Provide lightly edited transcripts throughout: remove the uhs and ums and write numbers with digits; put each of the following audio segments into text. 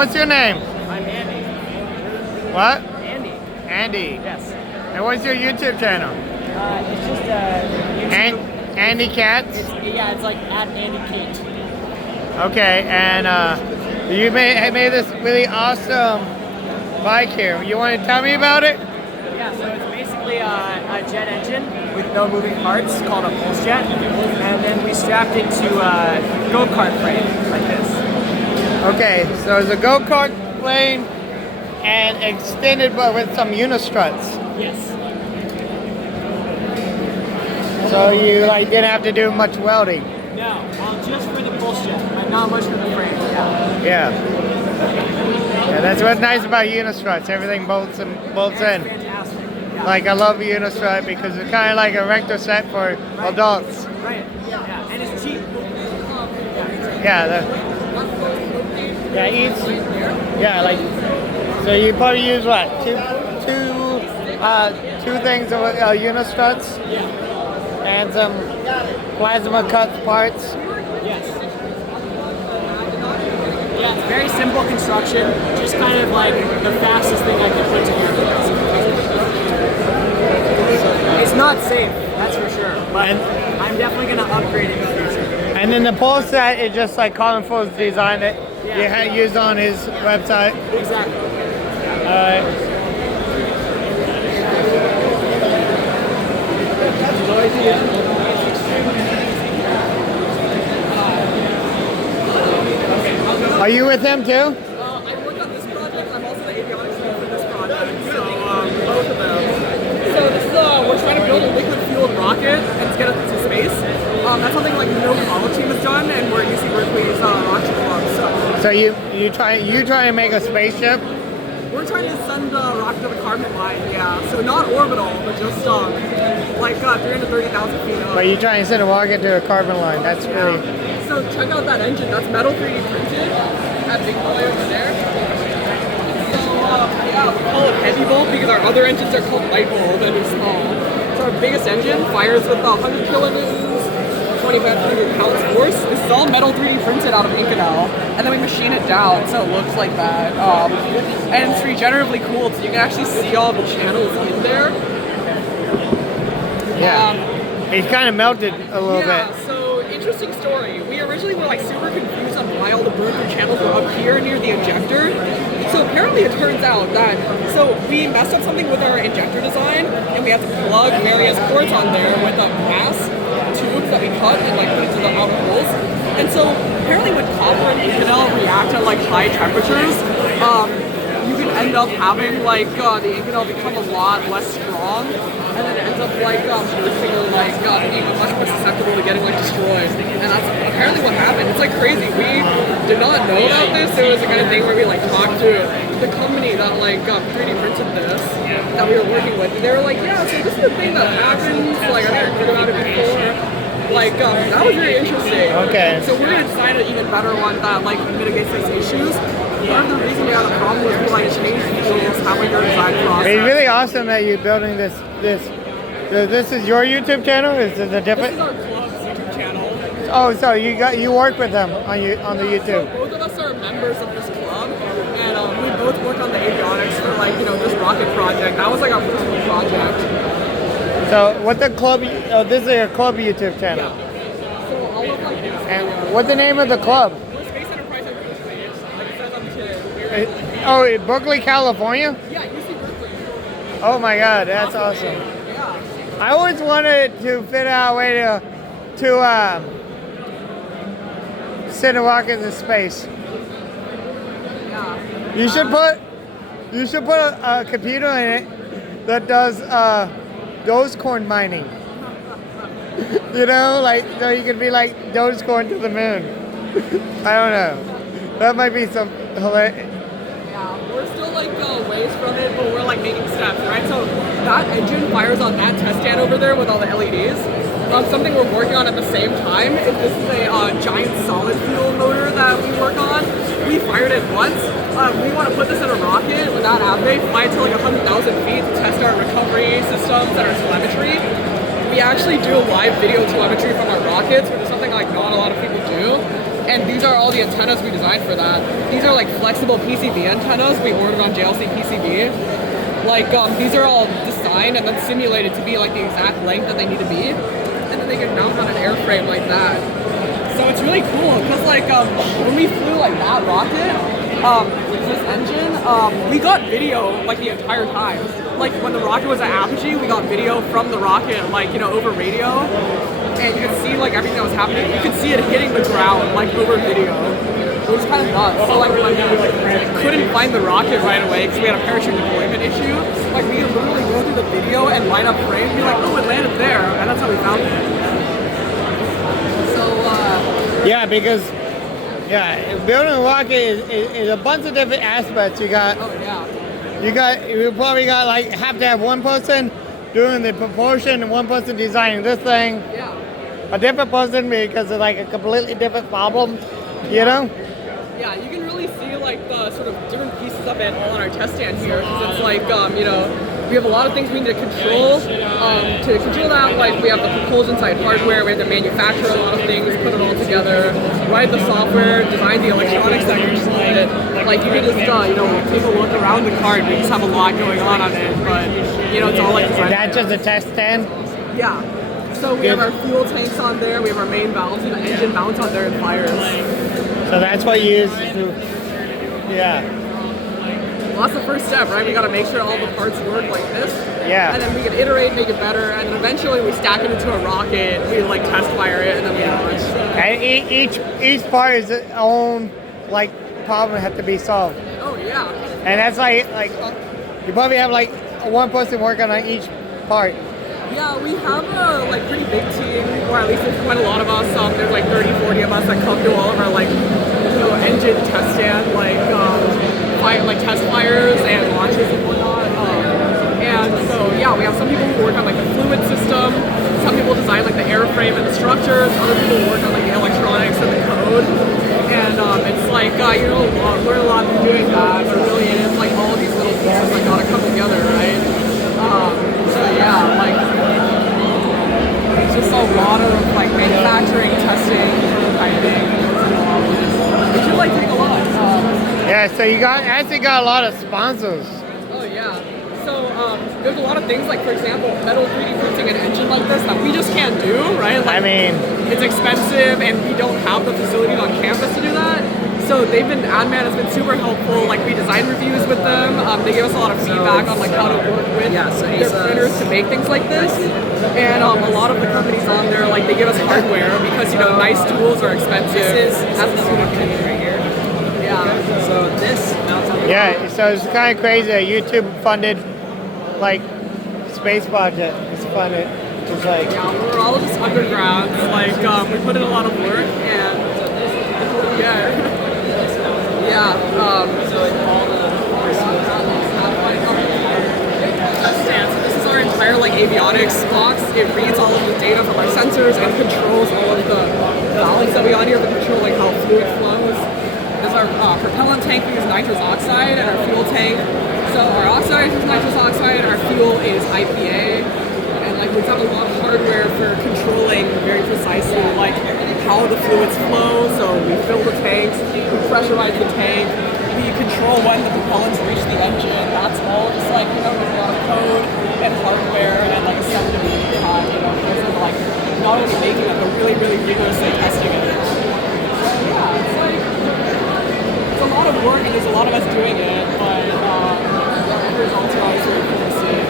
what's your name? I'm Andy. What? Andy. Andy. Yes. And what's your YouTube channel? It's just YouTube. Andy Cats? It's like at Andy Kate. Okay, and you made this really awesome bike here. You want to tell me about it? Yeah, so it's basically a jet engine with no moving parts called a pulse jet, and then we strapped it to a go-kart frame like this. Okay, so it's a go-kart plane and extended but with some unistruts. Yes. So you didn't have to do much welding. No, just for the pulse jet, but not much for the frame. Yeah. Yeah, that's what's nice about unistruts. Everything bolts in. Fantastic. Yeah. Like I love unistrut because it's kind of like a rector set for adults. Right. Yeah, and it's cheap. So you probably use what? Two things of unistruts? Yeah. And some plasma cut parts. Yes. Yeah, it's very simple construction. Just kind of like the fastest thing I could put together. It's not safe, that's for sure. But I'm definitely going to upgrade it in the future. And then the pole set is just like Colin Fools designed it. You had used on his website. Exactly. Alright. Are you with him too? I work on this project. I'm also the avionics lead for this project. So both of them. So this is we're trying to build a liquid fueled rocket and get it to space. That's something like no college team has done, and we're at UC Berkeley's rocket club. So you try to make a spaceship? we're trying to send a rocket to the Carbon line. Yeah. So not orbital, but just like 330,000 feet up. But you try and send a rocket to a carbon line. That's really. So check out that engine. That's metal 3D printed. That big boy over there. So we call it heavy bulb because our other engines are called light bulb and they're small. So our biggest engine fires with 100 kilonewtons, 2,500 pounds force. This is all metal 3D printed out of Inconel, and then we machine it down so it looks like that. And it's regeneratively cooled, so you can actually see all the channels in there. Yeah. It's kind of melted a little bit. So interesting story. We originally were super confused on why all the burn-through channels were up here near the injector. So apparently it turns out that, we messed up something with our injector design, and we had to plug various ports on there with glass tubes that we cut and put into the outer holes. And so apparently when copper and Inconel react at high temperatures, you can end up having the Inconel become a lot less strong, and then it ends up bursting or being much more susceptible to getting destroyed. And that's apparently what happened. It's crazy. We did not know about this. It was the kind of thing where we talked to the company that 3D printed this that we were working with. And they were yeah, so this is the thing that happens. I never heard about it before. That was very interesting. Okay. So we're gonna design an even better one that mitigates these issues. Part of the reason we had a problem was we changed visuals, how we your design process. It's really awesome that you're building this. This is your YouTube channel? Is it a different? This is our club's YouTube channel. Oh, so you work with them on the YouTube. So both of us are members of this club, and we both work on the avionics for this rocket project. That was our personal project. So what the club? Oh, this is your club YouTube channel. Yeah. So all of And what's the name of the club? we're Space Enterprise Space, like it says on the tin. Oh, in Berkeley, California? Yeah, UC Berkeley. Oh my God, that's awesome. Yeah. I always wanted to fit out a way to send a rocket into space. Yeah. You should put a computer in it that does Dogecoin mining. So you can be like Dogecoin to the moon. I don't know. That might be some hilarious. Yeah, we're still ways from it, but we're making steps, right? So that engine fires on that test stand over there with all the LEDs. Something we're working on at the same time is this is a giant solid fuel motor that we work on. We fired it once. We want to put this in a rocket without Abbey, fly it to 100,000 feet to test our recovery systems and our telemetry. We actually do live video telemetry from our rockets, which is something not a lot of people do. And these are all the antennas we designed for that. These are like flexible PCB antennas we ordered on JLC PCB. Like these are all designed and then simulated to be like the exact length that they need to be. And then they can mount on an airframe like that. So it's really cool because like when we flew like that rocket, with this engine, we got video like the entire time. Like when the rocket was at apogee, we got video from the rocket, like, you know, over radio. And you could see like everything that was happening. You could see it hitting the ground like over video. It was kind of nuts. So like when we couldn't find the rocket right away because we had a parachute deployment issue, like we could literally go through the video and line up frames and be like, oh, it landed there, and that's how we found it. So Yeah, because building a rocket is a bunch of different aspects. You probably got like have to have one person doing the propulsion and one person designing this thing. yeah. A different person because it's like a completely different problem, you know? Yeah, you can really see like the sort of different pieces of it all on our test stand here. Because it's like, you know, we have a lot of things we need to control. To control that, like we have the propulsion side hardware, we have to manufacture a lot of things, put it all together, write the software, design the electronics that control it. Like you can just, you know, take a look around the card. We just have a lot going on it, but you know, it's all like designed. That's just a test stand? Yeah. So we have our fuel tanks on there, we have our main valves, and the engine mounts on there and fires. So that's what you use to, yeah. Well, that's the first step, right? We got to make sure all the parts work like this. Yeah. And then we can iterate, make it better, and then eventually we stack it into a rocket. We like test fire it, and then we launch. And each part is its own like problem that have to be solved. Oh yeah. And that's like you probably have like one person working on each part. Yeah, we have a like pretty big team, or at least there's quite a lot of us. There's like 30, 40 of us that come to all of our like, you know, engine test stand, like test fires and launches and whatnot. And so yeah, we have some people who work on like the fluid system. Some people design like the airframe and the structures. Other people work on like the electronics and the code. And it's like you know, learn a lot from doing that. But really, it is like all these little pieces that gotta come together, right? So yeah, like it's just a lot of like manufacturing, testing, prototyping. It should like take a lot. Yeah, so you actually got a lot of sponsors. Oh yeah. So there's a lot of things like, for example, metal 3D printing an engine like this that we just can't do, right? Like, I mean, it's expensive and we don't have the facilities on campus to do that. So AdMan has been super helpful. Like we design reviews with them. They give us a lot of feedback on like how to work with their printers to make things like this. And a lot of the companies on there, like they give us hardware because, you know, nice tools are expensive. This is the student kit right here. Yeah. So this mounts on the yeah, so it's kind of crazy that YouTube funded like space project. It's funded. It's like Yeah, we're all just undergrads. Like we put in a lot of work and yeah. Yeah. so like all the So this is our entire like avionics box. It reads all of the data from our sensors and controls all of the valves that we got here for controlling how fluid flows. This is our propellant tank. We use nitrous oxide, and our fuel tank. So our oxide is nitrous oxide. Our fuel is IPA. And like we have a lot of hardware for controlling very precisely like how the fluids flow. So we fill the tanks, we pressurize the tank, we control when the propellants reach the engine. That's all just like, you know, there's a lot of code and hardware and like assembly time, you know, because of like not only making it but really, really rigorously testing it. So yeah, it's like it's a lot of work and there's a lot of us doing it, but the results are always really cool to see.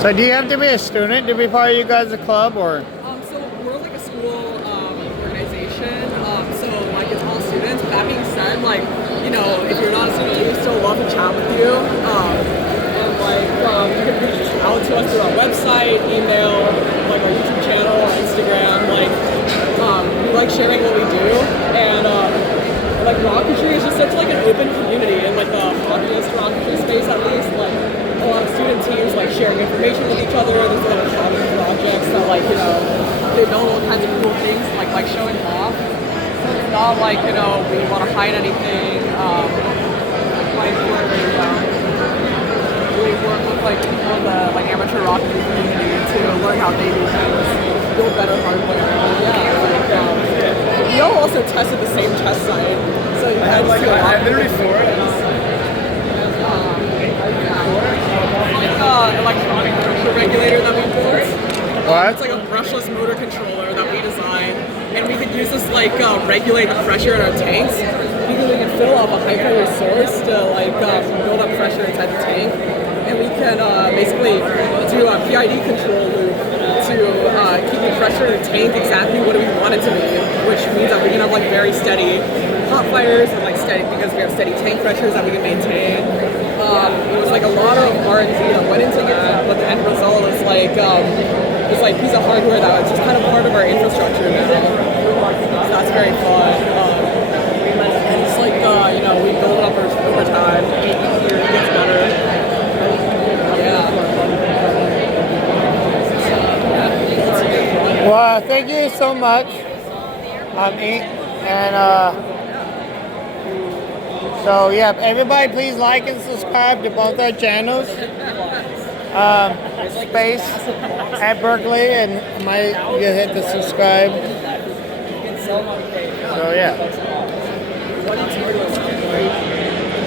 So do you have to be a student to be part of you guys' club, or? So we're like a school organization. So like it's all students. But that being said, like, you know, if you're not a student, we still love to chat with you. And like you can reach out to us through our website, email, like our YouTube channel, our Instagram. Like we like sharing what we do, and like rocketry is just such like an open community, and like the hobbyist rocketry space at least, like a lot of student teams like sharing information with each other. There's a lot of hobby projects that like, you know, they build all kinds of cool things like showing off. So it's not like, you know, we want to hide anything. Like we work with like people in the like amateur rocketry community to learn how they do things. build better hardware. Yeah, like, we all also tested the same test site, so you had to see a lot. Electronic pressure regulator that we built. What? It's like a brushless motor controller that we designed, and we could use this like regulate the pressure in our tanks. Because we can fill up a high pressure source to like build up pressure inside the tank, and we can basically do a PID control loop to keep the pressure in the tank exactly what we want it to be, which means that we can have like very steady hot fires and like steady because we have steady tank pressures that we can maintain. It was like a lot of R&D that went into that, but the end result is like this like piece of hardware that is just kind of part of our infrastructure now. So that's very fun. And it's like you know, we build it up over time. It gets better. Yeah. Well, thank you so much, so yeah, everybody please like and subscribe to both our channels. Space at Berkeley, and you hit the subscribe. So yeah.